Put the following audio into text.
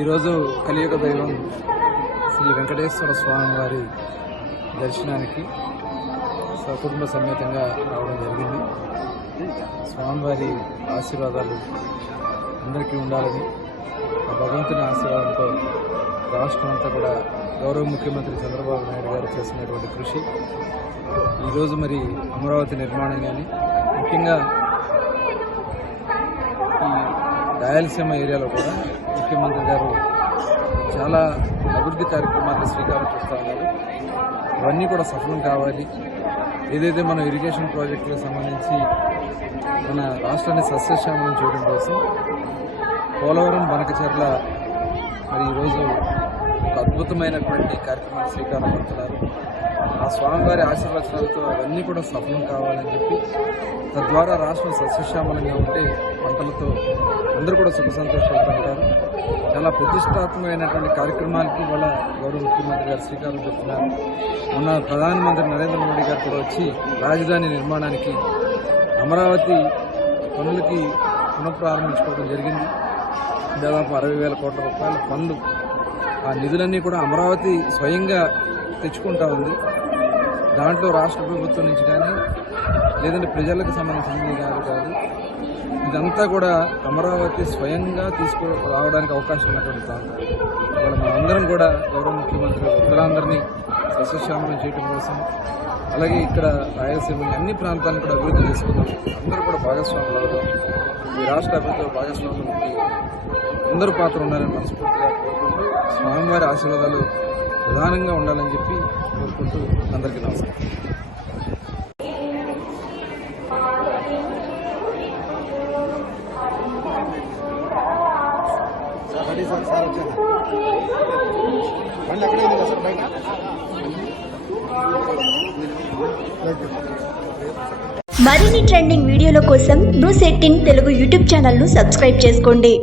ఈరోజు కలియుగ దైవం శ్రీ వెంకటేశ్వర స్వామి వారి దర్శనానికి సకుటుంబ సమేతంగా రావడం జరిగింది. స్వామివారి ఆశీర్వాదాలు అందరికీ ఉండాలని ఆ భగవంతుని ఆశీర్వాదంతో రాష్ట్రం అంతా కూడా గౌరవ ముఖ్యమంత్రి చంద్రబాబు నాయుడు గారు చేసినటువంటి కృషి ఈరోజు మరి అమరావతి నిర్మాణం కానీ ముఖ్యంగా ఈ రాయలసీమ ఏరియాలో కూడా ముఖ్యమంత్రి గారు చాలా అభివృద్ధి కార్యక్రమాలకు శ్రీకారం చుడుతూ ఉన్నారు. ఇవన్నీ కూడా సఫలం కావాలి. ఏదైతే మనం ఇరిగేషన్ ప్రాజెక్టులకు సంబంధించి మన రాష్ట్రాన్ని సస్యశ్యామలం చేయడం కోసం పోలవరం బనకచెర్ల మరి ఈరోజు ఒక అద్భుతమైనటువంటి కార్యక్రమాన్ని శ్రీకారం చుడుతున్నారు. ఆ స్వామివారి ఆశీర్వచనాలతో అవన్నీ కూడా సఫలం కావాలని చెప్పి తద్వారా రాష్ట్రం సస్యశ్యామలంగా ఉంటే పంటలతో అందరూ కూడా సుఖ సంతోషాలతో ఉంటారు. చాలా ప్రతిష్టాత్మకమైనటువంటి కార్యక్రమాలకి ఇవాళ గౌరవ ముఖ్యమంత్రి గారు శ్రీకారం చుడుతున్నారు. మొన్న ప్రధానమంత్రి నరేంద్ర మోడీ గారు కూడా వచ్చి రాజధాని నిర్మాణానికి అమరావతి పనులకి పునఃప్రారంభించుకోవడం జరిగింది. దాదాపు 60,000 కోట్ల రూపాయల పనులు ఆ నిధులన్నీ కూడా అమరావతి స్వయంగా తెచ్చుకుంటా ఉంది. దాంట్లో రాష్ట్ర ప్రభుత్వం నుంచి కానీ లేదంటే ప్రజలకు సంబంధించింది కాదు ఇదంతా కూడా అమరావతి స్వయంగా రావడానికి అవకాశం ఉన్నటువంటి ప్రాంతం. ఇవాళ మనందరం కూడా గౌరవ ముఖ్యమంత్రి ఉత్తరాంధ్రని సస్యశ్యామలం చేయడం కోసం అలాగే ఇక్కడ రాయలసీమని అన్ని ప్రాంతాలను కూడా అభివృద్ధి చేసుకుందాం. అందరూ కూడా భాగస్వాములు అవుతాం. ఈ రాష్ట్ర అభివృద్ధిలో భాగస్వాములకి అందరూ పాత్ర ఉండాలని మనస్ఫూర్తిగా కోరుకుంటూ స్వామివారి ఆశీర్వాదాలు ప్రధానంగా ఉండాలని చెప్పి కోరుకుంటూ అందరికీ నమస్కారం. మరిన్ని ట్రెండింగ్ వీడియోల కోసం న్యూస్ 18 తెలుగు యూట్యూబ్ ఛానల్ ను సబ్స్క్రైబ్ చేసుకోండి.